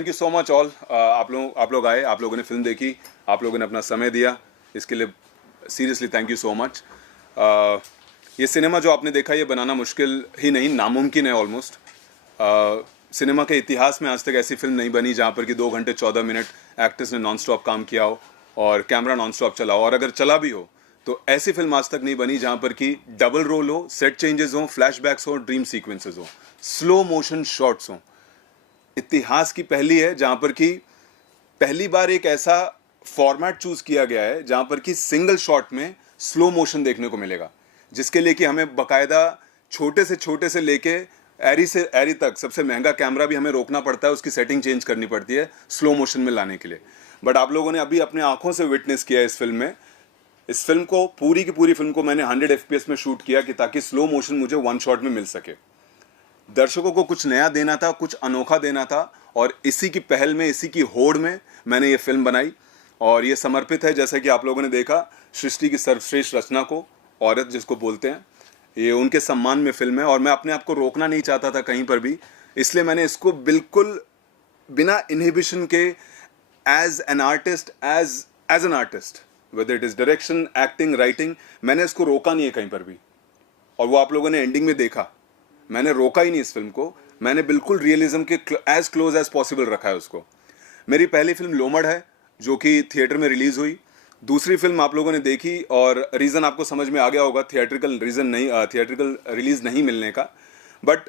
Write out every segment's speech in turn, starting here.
Thank you so much all. आप लोग आए, आप लोगों ने फिल्म देखी, आप लोगों ने अपना समय दिया, इसके लिए seriously thank you so much. ये सिनेमा जो आपने देखा ये बनाना मुश्किल ही नहीं, नामुमकिन है ऑलमोस्ट। सिनेमा के इतिहास में आज तक ऐसी फिल्म नहीं बनी जहाँ पर कि 2 घंटे 14 मिनट एक्टर्स ने नॉन स्टॉप काम किया हो और कैमरा नॉन स्टॉप चला हो, और अगर चला भी हो तो ऐसी फिल्म आज तक नहीं बनी जहाँ पर कि डबल रोल हो, सेट चेंजेस हो, फ्लैशबैक्स हो, ड्रीम सीक्वेंसेस हो, स्लो मोशन शॉट्स हो। इतिहास की पहली है जहाँ पर कि पहली बार एक ऐसा फॉर्मेट चूज किया गया है जहाँ पर कि सिंगल शॉट में स्लो मोशन देखने को मिलेगा, जिसके लिए कि हमें बकायदा छोटे से लेके एरी से एरी तक सबसे महंगा कैमरा भी हमें रोकना पड़ता है, उसकी सेटिंग चेंज करनी पड़ती है स्लो मोशन में लाने के लिए। बट आप लोगों ने अभी अपने आंखों से विटनेस किया इस फिल्म में। इस फिल्म को पूरी की पूरी फिल्म को मैंने 100 FPS में शूट किया कि ताकि स्लो मोशन मुझे वन शॉट में मिल सके। दर्शकों को कुछ नया देना था, कुछ अनोखा देना था, और इसी की पहल में, इसी की होड़ में मैंने ये फिल्म बनाई। और ये समर्पित है, जैसे कि आप लोगों ने देखा, सृष्टि की सर्वश्रेष्ठ रचना को, औरत जिसको बोलते हैं, ये उनके सम्मान में फिल्म है। और मैं अपने आप को रोकना नहीं चाहता था कहीं पर भी, इसलिए मैंने इसको बिल्कुल बिना इनहिबिशन के as an artist, as an artist, whether it is direction, acting, writing, मैंने इसको रोका नहीं है कहीं पर भी। और वो आप लोगों ने एंडिंग में देखा, मैंने रोका ही नहीं इस फिल्म को, मैंने बिल्कुल रियलिज्म के एज क्लोज एज पॉसिबल रखा है उसको। मेरी पहली फिल्म लोमड़ है जो कि थिएटर में रिलीज हुई। दूसरी फिल्म आप लोगों ने देखी और रीज़न आपको समझ में आ गया होगा, थिएट्रिकल रीज़न नहीं, थिएट्रिकल रिलीज नहीं मिलने का। बट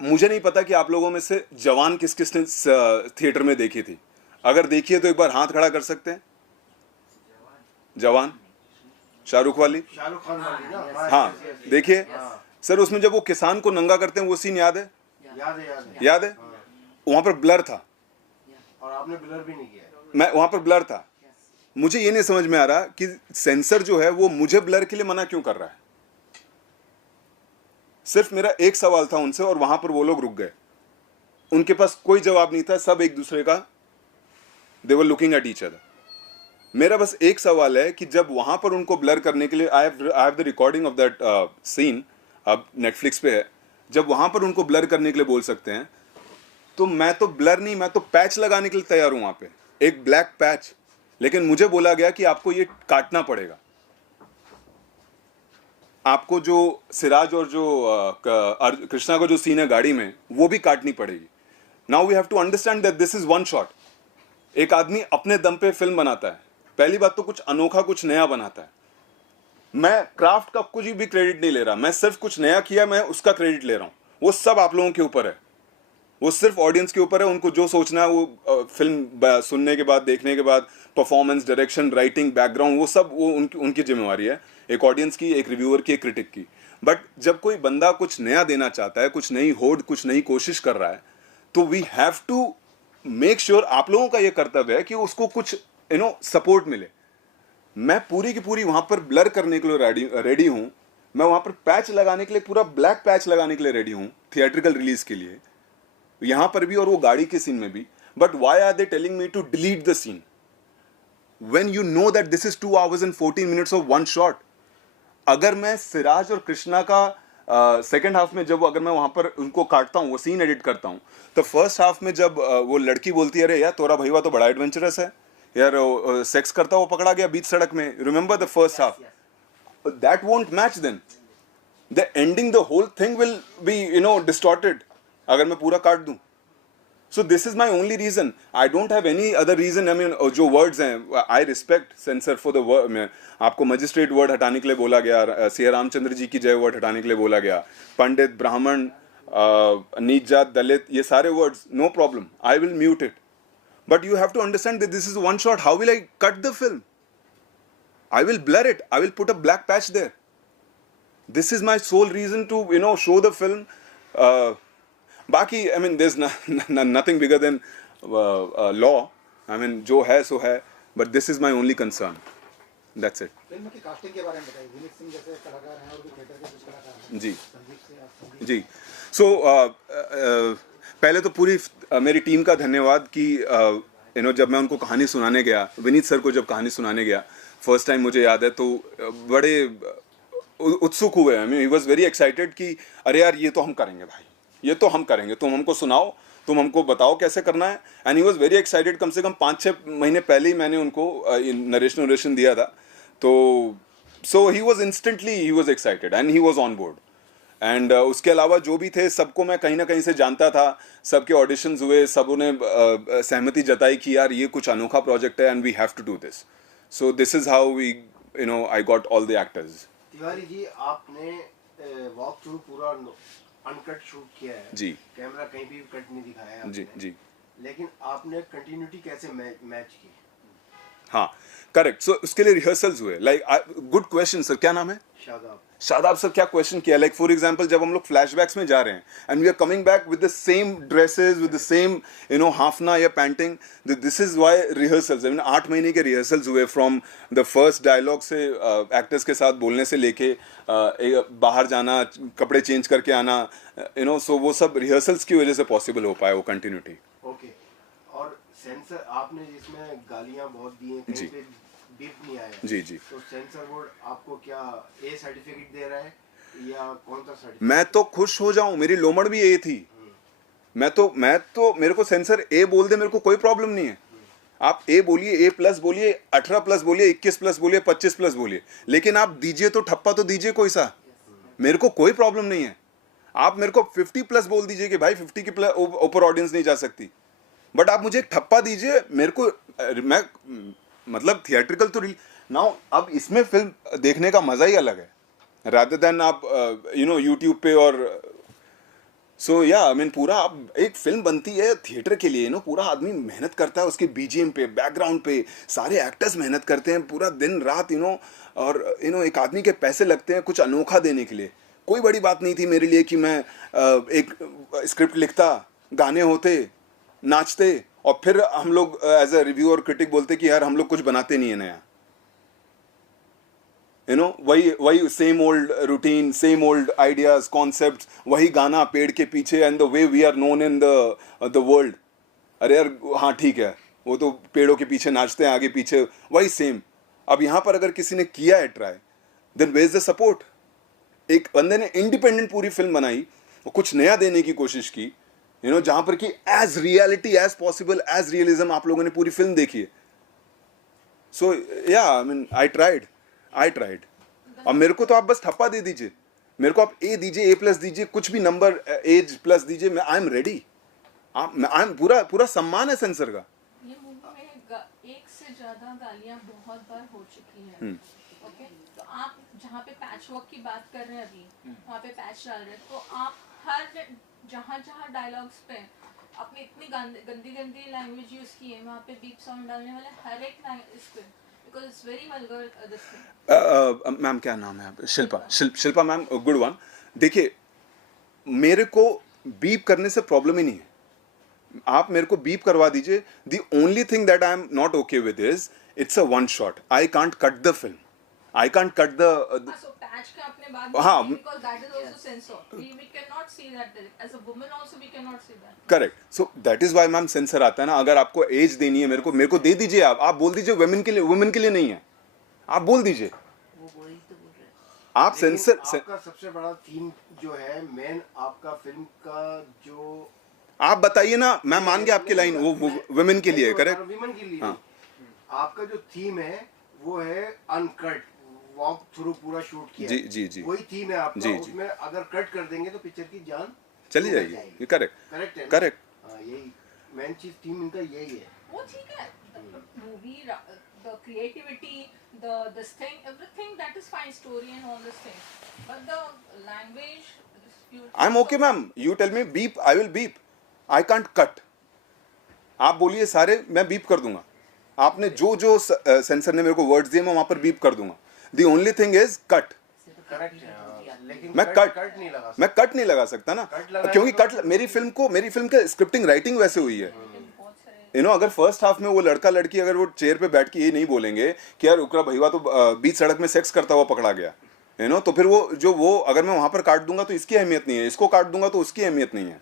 मुझे नहीं पता कि आप लोगों में से जवान किस किस ने थिएटर में देखी थी। अगर देखिए तो एक बार हाथ खड़ा कर सकते हैं। जवान शाहरुख वाली, शाहरुख खान वाली ना? हाँ देखिए सर, उसमें जब वो किसान को नंगा करते हैं वो सीन याद है? याद है? वहां पर ब्लर था और आपने ब्लर भी नहीं किया। मैं वहां पर ब्लर था। मुझे ये नहीं समझ में आ रहा कि सेंसर जो है वो मुझे ब्लर के लिए मना क्यों कर रहा है। सिर्फ मेरा एक सवाल था उनसे और वहां पर वो लोग रुक गए। उनके पास कोई जवाब नहीं था, सब एक दूसरे का, they were looking at each other. मेरा बस एक सवाल है कि जब वहां पर उनको ब्लर करने के लिए, I have the recording of that scene, अब नेटफ्लिक्स पे है, जब वहां पर उनको ब्लर करने के लिए बोल सकते हैं, तो मैं तो ब्लर नहीं, मैं तो पैच लगाने के लिए तैयार हूं वहां पे, एक ब्लैक पैच। लेकिन मुझे बोला गया कि आपको ये काटना पड़ेगा, आपको जो सिराज और जो कृष्णा का जो सीन है गाड़ी में, वो भी काटनी पड़ेगी। Now we have to understand that this is one shot. एक आदमी अपने दम पे फिल्म बनाता है, पहली बात तो कुछ अनोखा, कुछ नया बनाता है। मैं क्राफ्ट का कुछ भी क्रेडिट नहीं ले रहा, मैं सिर्फ कुछ नया किया, मैं उसका क्रेडिट ले रहा हूं। वो सब आप लोगों के ऊपर है, वो सिर्फ ऑडियंस के ऊपर है। उनको जो सोचना है वो फिल्म सुनने के बाद, देखने के बाद, परफॉर्मेंस, डायरेक्शन, राइटिंग, बैकग्राउंड, वो सब वो उनकी जिम्मेवारी है, एक ऑडियंस की, एक रिव्यूअर की, एक क्रिटिक की। बट जब कोई बंदा कुछ नया देना चाहता है, कुछ नई होड़, कुछ नई कोशिश कर रहा है, तो we have to make sure, आप लोगों का ये कर्तव्य है कि उसको कुछ सपोर्ट मिले। मैं पूरी की पूरी वहां पर ब्लर करने के लिए रेडी हूं, मैं वहां पर पैच लगाने के लिए, पूरा ब्लैक पैच लगाने के लिए रेडी हूं थिएट्रिकल रिलीज के लिए, यहां पर भी और वो गाड़ी के सीन में भी। But why are they telling me to delete the scene when you know that this is 2 hours and 14 minutes of one shot. अगर मैं सिराज और कृष्णा का सेकेंड हाफ में जब अगर मैं वहां पर उनको काटता हूं, वो सीन एडिट करता हूं, तो फर्स्ट हाफ में जब वो लड़की बोलती है, अरे यार तोरा भैया तो बड़ा एडवेंचरस है यार, सेक्स करता हुआ पकड़ा गया बीच सड़क में, remember the first half, that won't match. Then the ending, the whole thing will be distorted अगर मैं पूरा काट दूं। So this is my only reason, I don't have any other reason. I mean जो वर्ड्स हैं, I respect censor for the word. आपको magistrate word हटाने के लिए बोला गया, सिया रामचंद्र जी की जय वर्ड हटाने के लिए बोला गया, पंडित, ब्राह्मण, नीच जात, दलित, ये सारे words, no problem, I will mute it. But you have to understand that this is one shot. How will I cut the film? I will blur it. I will put a black patch there. This is my sole reason to, show the film. Baki, I mean, there's nothing bigger than law. I mean, जो है सो है. But this is my only concern. That's it. Film की casting के बारे में बताइए। विनीत सिंह जैसे कलाकार हैं और भी थिएटर के कुछ कलाकार हैं। जी संदीप जी। सो पहले तो पूरी मेरी टीम का धन्यवाद कि जब मैं उनको कहानी सुनाने गया, विनीत सर को जब कहानी सुनाने गया फर्स्ट टाइम, मुझे याद है, तो बड़े उत्सुक हुए। I mean he was very excited कि अरे यार ये तो हम करेंगे भाई, ये तो हम करेंगे, तुम हमको सुनाओ, तुम हमको बताओ कैसे करना है. And he was very excited. कम से कम 5-6 महीने पहले ही मैंने उनको नरेशन दिया था. तो so he was instantly he was excited and he was on board. And उसके अलावा जो भी थे सबको मैं कहीं ना कहीं से जानता था. सबके ऑडिशंस हुए, सबों ने सहमति जताई कि यार ये कुछ अनोखा प्रोजेक्ट है and we have to do this. So this is how we I got all the actors. Tiwari ji, आपने वॉक थ्रू पूरा अनकट शूट किया है जी. कैमरा कहीं भी कट नहीं दिखाया है जी आपने। जी. लेकिन आपने कंटिन्यूटी कैसे मैच की? हाँ, करेक्ट. सो उसके लिए रिहर्सल्स हुए. Like good question sir. क्या नाम है? शादाब सर. क्या क्वेश्चन किया? लाइक फॉर एग्जांपल जब हम लोग फ्लैशबैक्स में जा रहे हैं and we are coming back with the same dresses, with the same हाफना या painting. This is why rehearsals. I mean 8 महीने के रिहर्सल्स हुए फ्रॉम द फर्स्ट डायलॉग से एक्टर्स के साथ बोलने से लेके बाहर जाना, कपड़े चेंज करके आना. सो वो सब रिहर्सल्स की वजह से पॉसिबल हो पाया वो कंटिन्यूटी. ओके. और सेंसर आपने जिसमें गालियां बहुत दी हैं, जी. कहीं पे बीप नहीं आया. जी जी. तो सेंसर बोर्ड आपको क्या ए सर्टिफिकेट दे रहा है या कौन सा सर्टिफिकेट? मैं तो खुश हो जाऊं. मेरी लोमड़ भी ए थी. मैं तो मेरे को सेंसर ए बोल दे, मेरे को कोई प्रॉब्लम नहीं है. आप ए बोलिए, A+ बोलिए, 18+ बोलिए, 21+ बोलिए, 25+ बोलिए, लेकिन आप दीजिए तो ठप्पा तो दीजिए कोई सा. मेरे को कोई प्रॉब्लम नहीं है. आप मेरे को 50+ बोल दीजिए कि भाई 50 के ऊपर ऑडियंस नहीं जा सकती, बट आप मुझे एक ठप्पा दीजिए. मेरे को मैं मतलब थिएट्रिकल तो नाउ अब इसमें फिल्म देखने का मजा ही अलग है रादर देन आप यूट्यूब पे. और सो या आई मीन पूरा अब एक फिल्म बनती है थिएटर के लिए, पूरा आदमी मेहनत करता है उसके बीजीएम पे, बैकग्राउंड पे. सारे एक्टर्स मेहनत करते हैं पूरा दिन रात. और एक आदमी के पैसे लगते हैं कुछ अनोखा देने के लिए. कोई बड़ी बात नहीं थी मेरे लिए कि मैं एक स्क्रिप्ट लिखता, गाने होते, नाचते, और फिर हम लोग एज अ रिव्यू और क्रिटिक बोलते कि यार हम लोग कुछ बनाते नहीं है नया. वही same old routine, same old ideas, concept, वही गाना पेड़ के पीछे and the way we are known in the world. अरे यार हाँ ठीक है, वो तो पेड़ों के पीछे नाचते हैं आगे पीछे, वही सेम. अब यहाँ पर अगर किसी ने किया है try, then where is the support. एक बंदे ने इंडिपेंडेंट पूरी फिल्म बनाई और कुछ नया देने की कोशिश की, जहां पर कि as reality as possible, as realism आप लोगों ने पूरी फिल्म देखी है. सो या आई मीन आई ट्राइड. अब मेरे को तो आप बस ठप्पा दे दीजिए, मेरे को आप ए दीजिए, A+ दीजिए, कुछ भी नंबर एज प्लस दीजिए, मैं I am ready. I am पूरा सम्मान है सेंसर का. ये मूवी में एक से ज्यादा गालियां बहुत बार हो चुकी हैं. ओके, तो आप जहाँ पे पैच वर्क की बात कर रहे हैं अभी, वहाँ पे पैच डाल रहे हैं, तो आप हर जहाँ डायलॉग्स पे आपने इतनी गंदी लैंग्वेज यूज की है, वहाँ पे बीप साउंड डालने वाले हर एक इस पे, because it's very vulgar this thing. Ma'am क्या नाम है आप? Shilpa ma'am, good one. देखिए मेरे को बीप करने से प्रॉब्लम ही नहीं है. आप मेरे को बीप करवा दीजिए. The only thing that I am not okay with is it's a one shot. I can't cut the film. I can't cut the So patch का आपने बात हाँ, की, because that is also censored. We cannot see that. As a woman also we cannot see that. Correct. So that is why ma'am censor आता है ना. अगर आपको एज देनी है मेरे को दे दीजिए. आप बोल दीजिए वुमेन के लिए नहीं है, आप बोल दीजिए. आप लेकिन सेंसर आपका सबसे बड़ा थीम जो है, मेन आपका फिल्म का जो, आप बताइए ना. मैं मान गया आपकी लाइन, वो वुमेन के लिए. करेक्ट. विमेन के लिए. हाँ. आपका जो थीम है वो है अनकट, वॉक थ्रू पूरा शूट किया. जी. वही थीम है आपका. जी. उसमें अगर कट कर देंगे तो पिक्चर की जान चली जाएगी. करेक्ट. करेक्ट है ना? करेक्ट. हाँ, यही मेन चीज थीम इनका यही है. वो ठीक है. Movie, the creativity, this thing, everything that is fine, story and all this thing. But the language, I am okay ma'am. You tell me beep, I will beep. I can't cut. आप बोलिए सारे, मैं beep कर दूंगा. आपने जो sensor ने मेरे को वर्ड्स दिए मैं वहां पर बीप कर दूंगा. The only thing is cut. Correct है. लेकिन मैं कट नहीं लगा सकता. मैं कट नहीं लगा सकता ना, क्योंकि कट मेरी फिल्म का स्क्रिप्टिंग राइटिंग वैसे हुई है. अगर फर्स्ट हाफ में वो लड़का लड़की अगर वो चेयर पे बैठ के ये नहीं बोलेंगे कि यार उकरा भैया तो बीच सड़क में सेक्स करता हुआ पकड़ा गया, तो फिर वो अगर मैं वहां पर काट दूंगा तो इसकी अहमियत नहीं है, इसको काट दूंगा तो उसकी अहमियत नहीं है.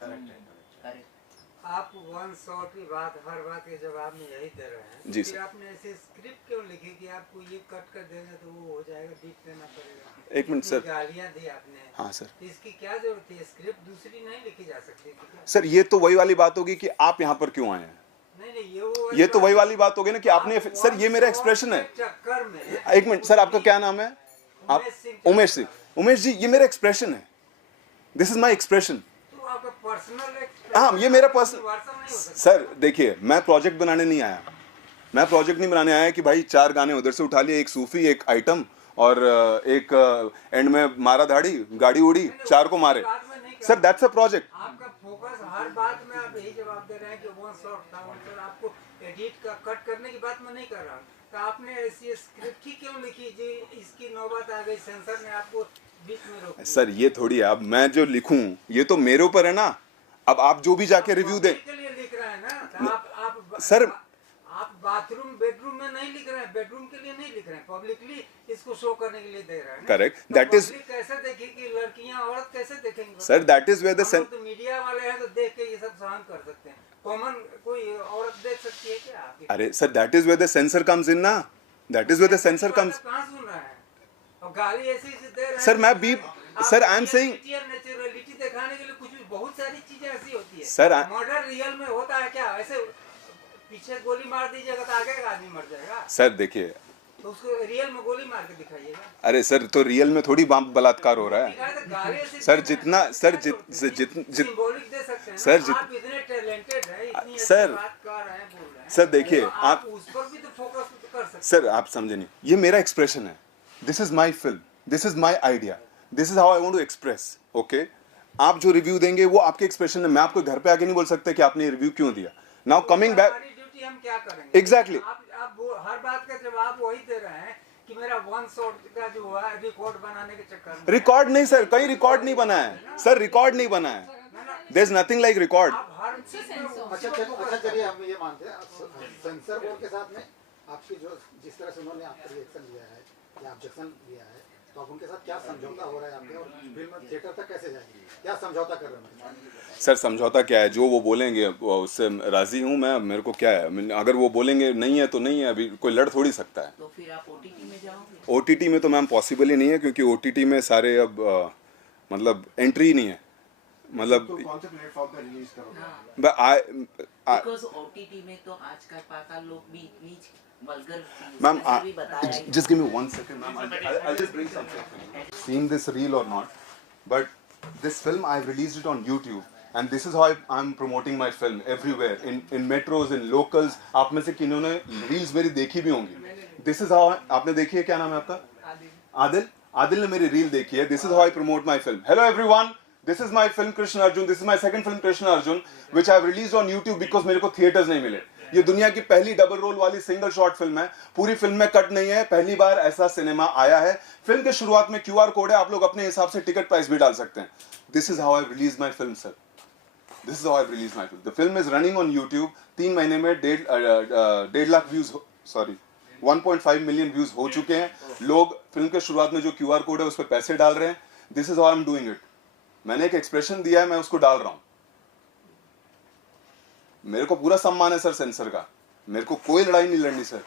आप वन शॉट की बात हर बात के जवाब में यही दे रहे हैं, जी फिर सर। आपने ऐसे स्क्रिप्ट क्यों लिखी कि आपको ये कट कर देंगे तो वो हो जाएगा, बीट देना पड़ेगा? एक मिनट सर। गालियां दी आपने, हाँ सर। तो इसकी क्या जरूरत है? स्क्रिप्ट दूसरी नहीं लिखी जा सकती थी क्या? सर ये तो वही वाली बात होगी कि आप यहाँ पर क्यों आए हैं। नहीं ये तो वही वाली बात होगी ना कि आपने, सर ये मेरा एक्सप्रेशन है। चक्कर में एक मिनट सर, आपका क्या नाम है? आप उमेश सिंह। उमेश जी, ये मेरा एक्सप्रेशन है, दिस इज माई एक्सप्रेशन। तो आपका पर्सनल हाँ, ये मेरा पर्सनल। नहीं हो सकता। सर देखिए, मैं प्रोजेक्ट बनाने नहीं आया, मैं प्रोजेक्ट नहीं बनाने आया कि भाई 4 गाने उधर से उठा लिए, एक सूफी, एक आइटम और एक एंड में मारा धाड़ी, गाड़ी उड़ी, 4 को मारे। Sir that's a project. आपका फोकस हर बात में आप यही जवाब दे रहे हैं कि वन शॉट था, वन शॉट। आपको एडिट का कट करने की बात मैं नहीं कर रहा हूँ। तो आपने ऐसी स्क्रिप्ट ही क्यों लिखी जी? इसकी नौबत आ गई, सेंसर ने आपको बीच में रोक दिया। सर ये थोड़ी है, अब मैं जो लिखूं ये तो मेरे ऊपर है ना। अब आप जो भी जाके रिव्यू दे, के लिए लिख रहे हैं ना, तो आप सर आप बाथरूम बेडरूम में नहीं लिख रहे हैं, बेडरूम के लिए नहीं लिख रहे हैं, पब्लिकली इसको शो करने के लिए दे रहे हैं। Correct. तो That is- public कैसे देखेगी? लड़कियां, औरत कैसे देखेंगे? Sir that is where the हम लोग तो मीडिया वाले हैं, तो देख के ये सब सहन कर सकते हैं। कॉमन कोई औरत देख सकती है क्या आपकी? अरे sir that is where the censor comes in ना, that is where the censor comes. कहाँ सुन रहे हैं? और गाली ऐसी ऐसी दे रहे हैं। सर मैं भी, sir I am saying, naturality दिखाने के लिए कुछ भी, बहुत सारी चीजें ऐसी होती है। सर, मर्डर रियल में होता है क्या? ऐसे पीछे गोली मार दीजिएगा तो आगे का आदमी मर जाएगा, सर देखिए, तो उसको रियल में गोली मार के दिखाइएगा। अरे सर तो रियल में थोड़ी बलात्कार हो रहा है। दिखाए तो गाली ऐसी सर दे रहे जितना, हैं। सर क्या जित जित जित सिंबॉलिक दे सकते हैं सर, ना? आप इतने टैलेंटेड हैं, इतनी अच्छी सर, बात कर रहे हैं, बोल रहे हैं। सर देखिए, तो आप उस पर भी तो फोकस कर सकते हैं। सर आप समझे नहीं, ये मेरा एक्सप्रेशन है, this is my film, this is my idea, this is how I want to express. Okay, आप जो रिव्यू देंगे वो आपके एक्सप्रेशन है, मैं आपको घर पे आके नहीं बोल सकता कि आपने रिव्यू क्यों दिया। नाउ कमिंग बैक, हमारी ड्यूटी हम क्या करेंगे? Exactly. आप हर बात का जवाब वही दे रहे हैं कि मेरा वन शॉट का जो हुआ रिकॉर्ड बनाने के चक्कर में। रिकॉर्ड नहीं सर, कहीं रिकॉर्ड नहीं बना है सर, रिकॉर्ड नहीं बना है, there is nothing like record. आप हर चीज में अच्छा चलिए, हम ये मानते हैं सेंसर बोर्ड के साथ में आपकी जो जिस तरह से उन्होंने आपका रिएक्शन लिया है या ऑब्जेक्शन लिया है, तो आप उनके साथ क्या समझौता हो रहा है आपके, और फिल्म थिएटर तक कैसे जाएगी, क्या समझौता कर रहे हैं? सर समझौता क्या है, जो वो बोलेंगे उससे राजी हूँ मैं, मेरे को क्या है, अगर वो बोलेंगे नहीं है तो नहीं है, अभी कोई लड़ थोड़ी सकता है। तो फिर आप ओटीटी में जाओगे? ओटीटी में तो मैम पॉसिबल ही नहीं है, क्योंकि ओटीटी में सारे अब मतलब एंट्री ही नहीं है, मतलब तो कौन से प्लेटफॉर्म पे रिलीज करोगे? बिकॉज ओटीटी में तो आज का पाका लोग भी इतनी वल्गर Ma'am, भी बताया ही। just give me 1 second, ma'am. I'll just bring something. Seen this reel or not, but this film I've released it on YouTube, and this is how I'm promoting my film everywhere in metros, in locals. आप में से किन्होंने reels मेरी देखी भी होंगी? This is how आपने देखी है, क्या नाम है आपका? आदिल। आदिल ने मेरी reel देखी है. This is how I promote my film. Hello everyone. This is my film Krishna Arjun. This is my second film Krishna Arjun, which I've released on YouTube because मेरे को theaters नहीं मिले. ये दुनिया की पहली डबल रोल वाली single short film है, पूरी फिल्म में कट नहीं है, पहली बार ऐसा सिनेमा आया है। फिल्म के शुरुआत में QR कोड है, आप लोग अपने हिसाब से टिकट प्राइस भी डाल सकते हैं। This is how I release my film sir, this is how I release my film. The film is running on YouTube, 3 महीने में 1.5 lakh views, sorry 1.5 million views हो चुके हैं। लोग फिल्म के शुरुआत में जो QR कोड है उस पर पैसे डाल रहे हैं। This is how I am doing it. मैंने एक एक्सप्रेशन दिया है, मैं उसको डाल रहा हूं। मेरे को पूरा सम्मान है सर सेंसर का, मेरे को कोई लड़ाई नहीं लड़नी सर।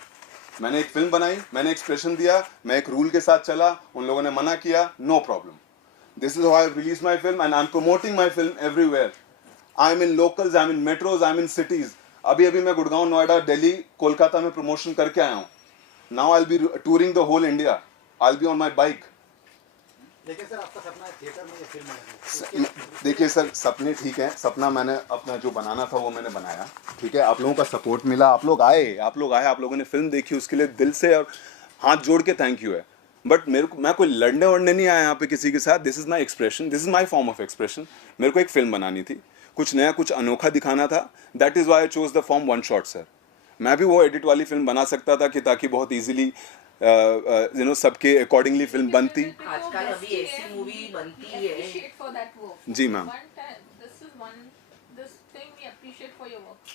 मैंने एक फिल्म बनाई, मैंने एक्सप्रेशन दिया, मैं एक रूल के साथ चला, उन लोगों ने मना किया, no problem. This is how I release my film and I am promoting my film everywhere. I am in locals, I am in metros, I am in cities. अभी अभी मैं गुड़गांव, नोएडा, दिल्ली, कोलकाता में प्रमोशन करके आया हूँ। Now I will be touring the whole India, I will be on my bike. लेकिन sir आपका सपना है थिएटर में ये फिल्म बनानी। देखिए सर, सपने ठीक है, सपना मैंने अपना जो बनाना था वो मैंने बनाया, ठीक है। आप लोगों का सपोर्ट मिला, आप लोग आए, आप लोगों ने फिल्म देखी, उसके लिए दिल से और हाथ जोड़ के थैंक यू है। बट मैं कोई लड़ने वड़ने नहीं आया यहाँ पे किसी के साथ। This is my expression, this is my form of expression. मेरे को एक फिल्म बनानी थी, कुछ नया, कुछ अनोखा दिखाना था। That is why I chose the form one shot sir. मैं भी वो एडिट वाली फिल्म बना सकता था कि ताकि बहुत ईजिली सबके अकॉर्डिंगली फिल्म बनती। आजकल अभी ऐसी मूवी बनती है। Appreciate for that work. जी ma'am. This thing we appreciate for your work.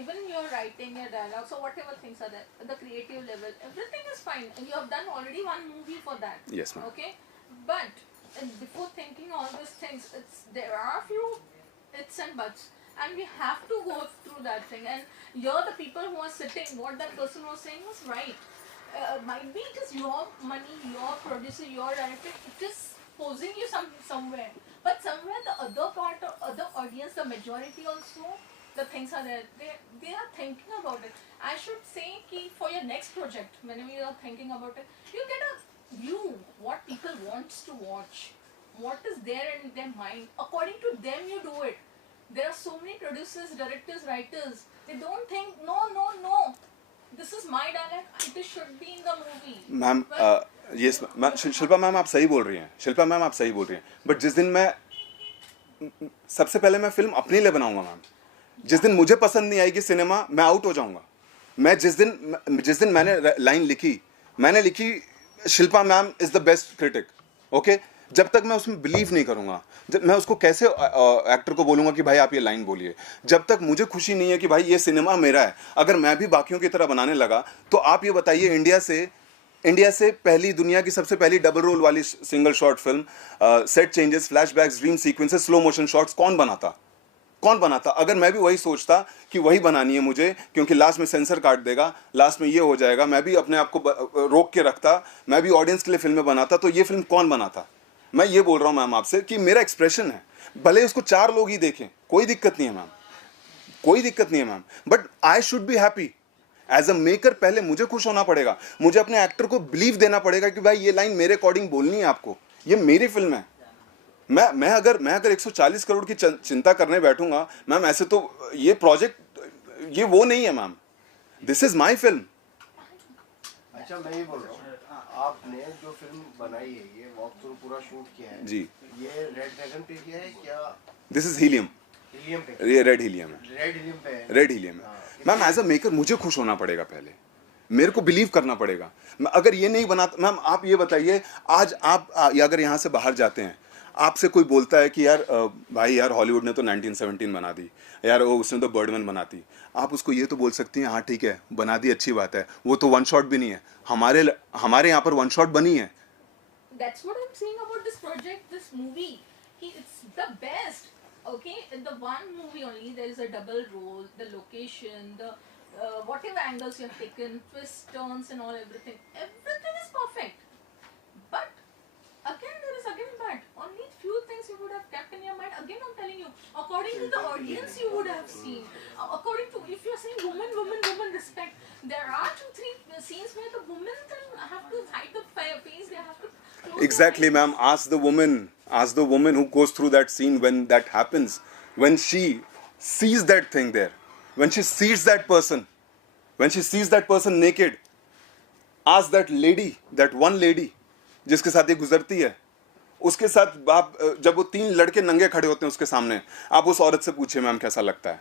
Even your writing, your dialogue, so whatever things are there, the creative level, everything is fine. And you have done already one movie for that. Yes, ma'am. Okay, but before thinking all these things, there are a few its and buts. and we have to go through that thing. And you're the people who are sitting, what that person was saying was right. Might be it is your money, your producer, your director, it is posing you somewhere, but somewhere the other part or other audience, the majority also, the things are there. They are thinking about it. I should say कि for your next project, whenever you are thinking about it, you get a view what people wants to watch, what is there in their mind. According to them, you do it. There are so many producers, directors, writers. They don't think no. This is my dialect. It should be in the movie. Ma'am yes ma'am, Shilpa ma'am आप सही बोल रही हैं, Shilpa ma'am आप सही बोल रही हैं, बट जिस दिन मैं सबसे पहले मैं फिल्म अपने लिए बनाऊंगा मैम, जिस दिन मुझे पसंद नहीं आएगी सिनेमा, मैं आउट हो जाऊंगा. मैं जिस दिन मैंने लाइन लिखी, मैंने लिखी Shilpa ma'am is the best critic, okay. जब तक मैं उसमें बिलीव नहीं करूंगा, जब मैं उसको कैसे एक्टर को बोलूंगा कि भाई आप ये लाइन बोलिए, जब तक मुझे खुशी नहीं है कि भाई ये सिनेमा मेरा है. अगर मैं भी बाकियों की तरह बनाने लगा, तो आप ये बताइए इंडिया से पहली, दुनिया की सबसे पहली डबल रोल वाली single short film, set changes, flashbacks, dream sequences, slow motion shots कौन बनाता. अगर मैं भी वही सोचता कि वही बनानी है मुझे, क्योंकि लास्ट में सेंसर काट देगा, लास्ट में ये हो जाएगा, मैं भी अपने आप को रोक के रखता, मैं भी ऑडियंस के लिए फिल्में बनाता, तो ये फिल्म कौन बनाता. मैं ये बोल रहा हूँ मैम आपसे कि मेरा एक्सप्रेशन है, भले इसको 4 लोग ही देखें, कोई दिक्कत नहीं है मैम, कोई दिक्कत नहीं है ma'am, but I should be happy as a maker. पहले मुझे खुश होना पड़ेगा, मुझे अपने एक्टर को बिलीव देना पड़ेगा कि भाई ये लाइन मेरे अकॉर्डिंग बोलनी है आपको, ये मेरी फिल्म है. मैं अगर 140 करोड़ की चिंता करने बैठूंगा मैम, ऐसे तो ये प्रोजेक्ट ये वो नहीं है ma'am, this is my film. अच्छा मैं ये बोल रहा हूँ, आपने जो फिल्म बनाई है, ये वॉक थ्रू पूरा शूट किया है जी, ये रेड ड्रैगन पे किया है क्या? दिस इज हीलियम, हीलियम पे? ये रेड हीलियम है, रेड हीलियम पे है. रेड हीलियम है मैम. एज अ मेकर मुझे खुश होना पड़ेगा, पहले मेरे को बिलीव करना पड़ेगा. मैं अगर ये नहीं बनाता मैम, आप ये बताइए, आज आप अगर यहाँ से बाहर जाते हैं, आपसे कोई बोलता है कि यार भाई यार हॉलीवुड ने तो 1917 बना दी यार, वो उसने तो बर्डमैन बनाती, आप उसको ये तो बोल सकती हैं हाँ ठीक है बना दी, अच्छी बात है, वो तो वन शॉट भी नहीं है. हमारे यहाँ पर वन शॉट बनी है. That's what I'm saying about this project, this movie. It's the best. Okay, in the one movie only there is a double role, the location, the whatever angles you have taken, twists, turns, and all everything is perfect. But again, there is but only few things you would have kept in your mind. Again, I'm telling you, according to the audience, you would have seen. According to, if you're saying woman respect, there are 2-3 scenes where the women have to hide the face. They have to. Exactly, ma'am. Ask the woman who goes through that scene when that happens, when she sees that thing there, when she sees that person naked. Ask that lady, that one lady, जिसके साथ ये गुजरती है, उसके साथ आप जब वो 3 लड़के नंगे खड़े होते हैं उसके सामने, आप उस औरत से पूछिए मैम कैसा लगता है.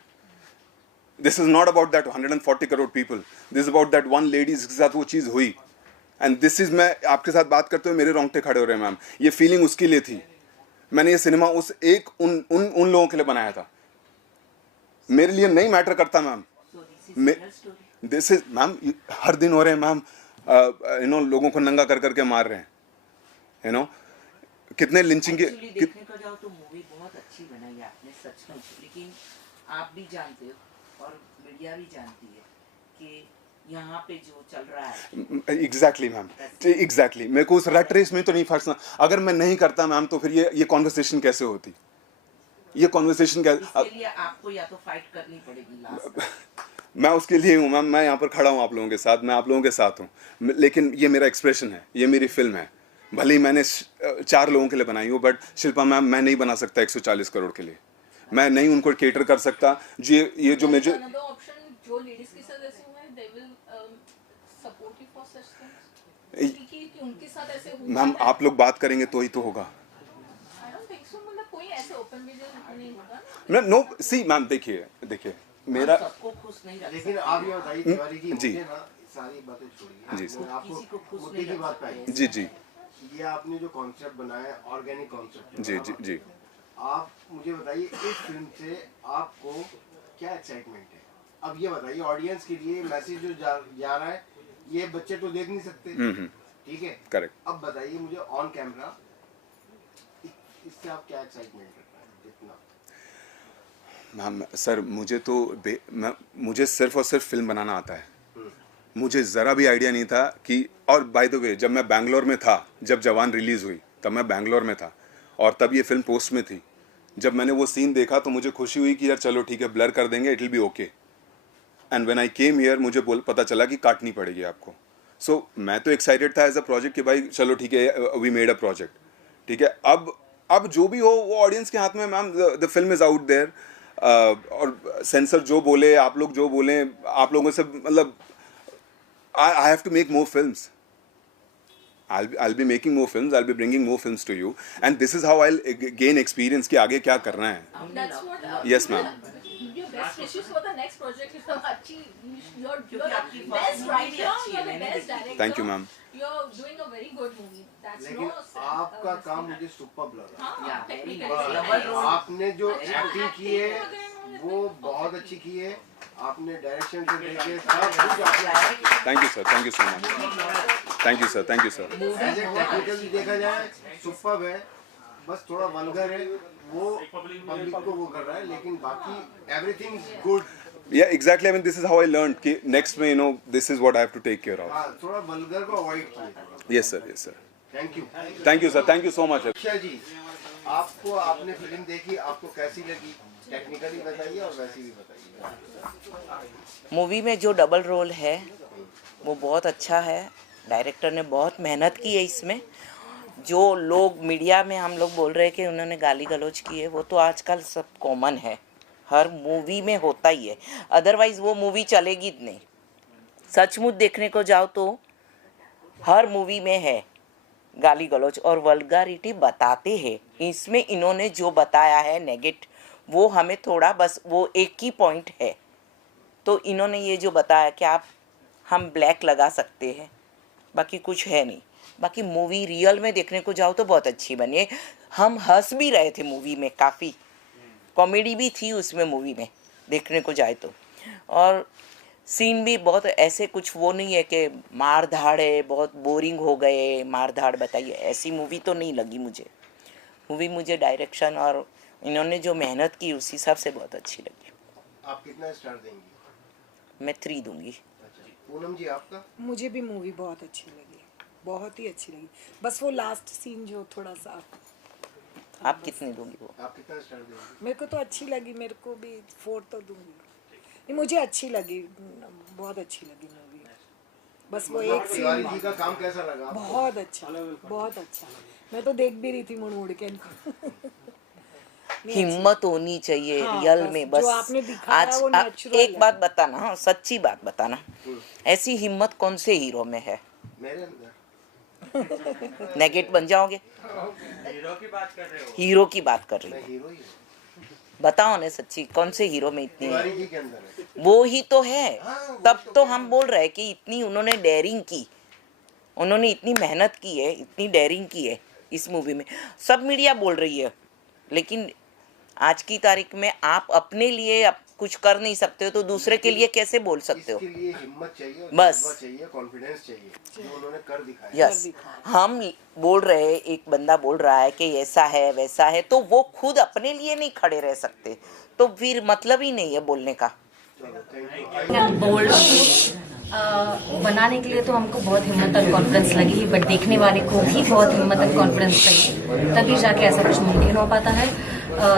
This is not about that 140 crore people. This is about that one lady जिसके साथ वो चीज़ हुई. And this is, मैं आपके साथ बात करते हुए मेरे रोंगटे खड़े हो रहे हैं मैम. ये फीलिंग उसके लिए थी. मैंने ये सिनेमा उन लोगों के लिए बनाया था. मेरे लिए नहीं मैटर करता मैम. दिस इज मैम, हर दिन हो रहे हैं मैम, लोगों को नंगा कर करके मार रहे हैं, कितने लिंचिंग के. देखने को जाओ तो मूवी बहुत अच्छी बनाई है आपने सचमुच, लेकिन आप भी जानते हो और मीडिया भी जानती है कि यहाँ पे जो चल रहा है. Exactly ma'am, exactly. मेरे को उस रैट रेस में तो नहीं फंसना. अगर मैं नहीं करता मैम तो फिर ये कॉन्वर्सेशन कैसे होती, ये कॉन्वर्सेशन इसके लिए आपको या तो फाइट करनी पड़ेगी लास्ट. मैं उसके लिए हूँ मैम, मैं यहाँ पर खड़ा हूँ आप लोगों के साथ, मैं आप लोगों के साथ हूँ, लेकिन ये मेरा एक्सप्रेशन है, ये मेरी फिल्म है. भले ही मैंने 4 लोगों के लिए बनाई हो, बट शिल्पा मैम मैं नहीं बना सकता 140 करोड़ के लिए. मैं नहीं उनको केटर कर सकता. ये जो मुझे जो लेडीज के साथ ऐसे हुए, they will support you for such things. कि उनके साथ ऐसे हुआ मैम, आप लोग बात करेंगे तो ही तो होगा. I don't think so, मतलब कोई ऐसे ओपन वीडियो नहीं होगा. मैम नो, सी मैम देखिए मेरा, सबको खुश नहीं रख लेकिन आप ये बताइए तिवारी जी, जी. मुझे ना सारी बातें छोड़िए, जी, सर. आपको किसी को खुश मुद्दे नहीं की रख बात पे सकते. आइए. जी ये आपने जो कॉन्सेप्ट बनाया है, ऑर्गेनिक कॉन्सेप्ट, जी. आप मुझे बताइए इस फिल्म से आपको क्या एक्साइटमेंट है? अब ये बताइए ऑडियंस के लिए मैसेज जो जा रहा है, ये बच्चे तो देख नहीं सकते, ठीक है, करेक्ट. अब बताइए मुझे ऑन कैमरा इससे आप क्या एक्साइटमेंट करते हैं? जितना मैम सर मुझे सिर्फ और सिर्फ फिल्म बनाना आता है। मुझे ज़रा भी आइडिया नहीं था कि, और बाय द वे जब मैं बैंगलोर में था, जब जवान रिलीज़ हुई तब मैं बैंगलोर में था और तब ये फिल्म पोस्ट में थी। जब मैंने वो सीन देखा तो मुझे खुशी हुई कि यार चलो ठीक है, ब्लर कर देंगे, it will be okay. And when I came here मुझे पता चला कि काटनी पड़ेगी आपको। सो मैं तो एक्साइटेड था एज अ प्रोजेक्ट कि भाई चलो ठीक है, वी मेड अ प्रोजेक्ट, ठीक है। अब जो भी हो वो ऑडियंस के हाथ में। Ma'am the film is out there, और सेंसर जो बोले, आप लोग जो बोले, आप लोगों से मतलब I have to make more films. I'll be making more films. I'll be bringing more films to you, and this is how I'll gain experience कि आगे क्या करना है। That's what. Yes, ma'am. Your best wishes for the next project. You're आपकी best right now. अच्छी है, You're the मैंने best director. Thank you, ma'am. You're doing a very good movie. That's लेकिन no. आपका काम मुझे सुपर लगा। हाँ, Yeah, very technically. good. Double role. आपने जो एक्टिंग की है वो बहुत अच्छी की है। आपने डायरेक्शन से लेके सब कुछ आपने Thank you, sir. Thank you so much. Thank you, sir. Thank you, sir. As a technically देखा जाए सुपर है, बस थोड़ा वल्गर है, वो पब्लिक को वो कर रहा है, लेकिन बाकी everything is good. Yeah, exactly. I mean, this is how I learned कि next में this is what I have to take care of. हाँ, थोड़ा वल्गर को अवॉइड किए। Yes, sir. Yes, sir. Thank you. Thank you, sir. Thank you so much. अक्षा जी, आपको आपने film देखी, आपको कैसी लगी? टेक्निकली बताइए और वैसी भी बताइए। मूवी में जो डबल रोल है वो बहुत अच्छा है। डायरेक्टर ने बहुत मेहनत की है इसमें। जो लोग मीडिया में हम लोग बोल रहे हैं कि उन्होंने गाली गलौज की है, वो तो आजकल सब कॉमन है, हर मूवी में होता ही है, अदरवाइज़ वो मूवी चलेगी नहीं। सचमुच देखने को जाओ तो हर मूवी में है गाली गलौज और वल्गारिटी बताते हैं। इसमें इन्होंने जो बताया है नेगेटिव, वो हमें थोड़ा बस वो एक ही पॉइंट है। तो इन्होंने ये जो बताया कि हम ब्लैक लगा सकते हैं, बाकी कुछ है नहीं। बाकी मूवी रियल में देखने को जाओ तो बहुत अच्छी बनी है। हम हंस भी रहे थे मूवी में, काफ़ी कॉमेडी भी थी उसमें मूवी में देखने को जाए तो। और सीन भी बहुत ऐसे कुछ वो नहीं है कि मार धाड़ है, बहुत बोरिंग हो गए मार धाड़ बताइए, ऐसी मूवी तो नहीं लगी मुझे। मूवी मुझे डायरेक्शन और इन्होंने जो मेहनत की उस हिसाब से बहुत अच्छी लगी। आप कितना स्टार देंगी? मैं 3 दूंगी। अच्छा, पूनम जी आपका? मुझे भी मूवी बहुत अच्छी लगी, बहुत ही अच्छी लगी। बस वो लास्ट सीन जो थोड़ा सा। आप कितने दूंगी वो? आप कितना स्टार देंगी? मेरे को तो अच्छी लगी, मेरे को भी 4 तो दूंगी। नहीं, मुझे अच्छी लगी, बहुत अच्छी लगी मूवी। बस वो एक तिवारी सीन जी का काम कैसा लगा आपको? बहुत अच्छा, बहुत अच्छा। मैं तो देख भी रही थी मुड़ मुड़ के इनको। हिम्मत होनी चाहिए हाँ, रियल बस में। बस जो आपने दिखाया आज वो natural एक है। बात बताना, हाँ, सच्ची बात बताना, ऐसी हिम्मत कौन से हीरो में है? मेरे अंदर नेगेटिव बन जाओगे? हीरो की बात कर रहे हो? हीरो की बात कर रही मैं हूँ, हीरो ही हूँ। बताओ ना सच्ची, कौन से हीरो में इतनी तिवारी है? जी के अंदर है। वो ही तो है। हाँ, वो तब तो तो है। हम बोल रहे हैं कि इतनी उन्होंने डेयरिंग की, उन्होंने इतनी मेहनत की है, इतनी डेयरिंग की है इस मूवी में। सब मीडिया बोल रही है, लेकिन आज की तारीख में आप अपने लिए आप कुछ कर नहीं सकते हो तो दूसरे के लिए कैसे बोल सकते हो? इसके लिए हिम्मत चाहिए और बस। जज्बा चाहिए, कॉन्फिडेंस चाहिए, जो उन्होंने कर दिखाया। यस, हम बोल रहे हैं, एक बंदा बोल रहा है कि ऐसा है वैसा है, तो वो खुद अपने लिए नहीं खड़े रह सकते, तो फिर मतलब ही नहीं है बोलने का। चलो, थैंक यू। बोल्ड बनाने के लिए तो हमको बहुत हिम्मत और कॉन्फिडेंस लगी, बट देखने वाले को भी बहुत हिम्मत और कॉन्फिडेंस चाहिए, तभी जाके ऐसा कुछ मुमकिन हो पाता है।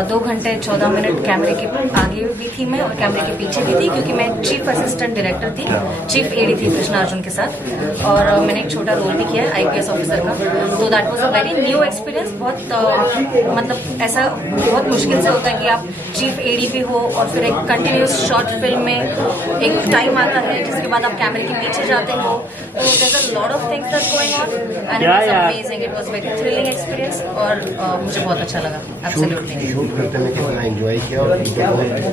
2 घंटे 14 मिनट कैमरे के आगे भी थी मैं और कैमरे के पीछे भी थी, क्योंकि मैं चीफ असिस्टेंट डायरेक्टर थी, चीफ एडी थी कृष्णा अर्जुन के साथ, और मैंने एक छोटा रोल भी किया है IPS ऑफिसर का। तो that was a very new experience. बहुत मतलब ऐसा बहुत मुश्किल से होता है कि आप चीफ एडी भी हो और फिर एक कंटिन्यूस शॉर्ट फिल्म में एक टाइम आता है जिसके बाद आप कैमरे के पीछे जाते हो, तो there are lot of things that's going on and it was amazing. It was very thrilling experience और मुझे बहुत अच्छा लगा। एब्सोल्युटली। शूट करते में कितना एंजॉय किया और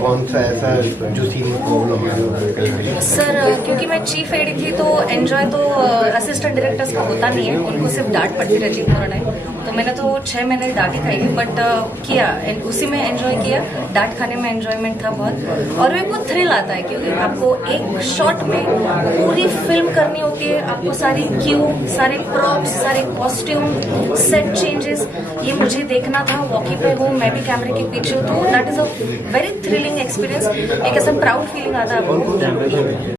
कौन सा ऐसा जो सीन प्रॉब्लम है? सर, क्योंकि मैं चीफ एडी थी तो एंजॉय तो असिस्टेंट डायरेक्टर्स का होता नहीं है, उनको सिर्फ डांट पड़ती रहती है पूरा टाइम। तो मैंने तो 6 महीने डांट ही खाई, बट किया, उसी में एंजॉय किया। डांट खाने में एंजॉयमेंट था बहुत, और मेरे को थ्रिल आता है क्योंकि आपको एक शॉट में पूरी फिल्म करनी होती है आपको सारी क्यू, सारे प्रॉप्स, सारे कॉस्ट्यूम, सेट चेंजेस, ये मुझे देखना था। वॉकी पे हूँ, मैं भी कैमरे के पीछे हूँ, तो that is a very thrilling experience. एक ऐसा प्राउड फीलिंग आता है आपको।